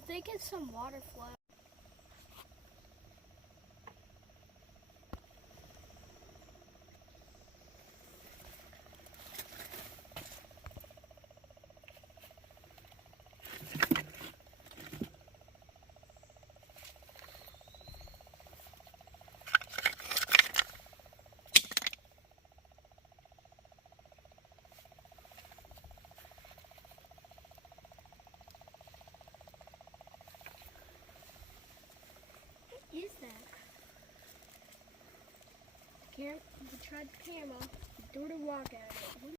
I think it's some water flow. What is that? We tried the camera, threw the rock at it.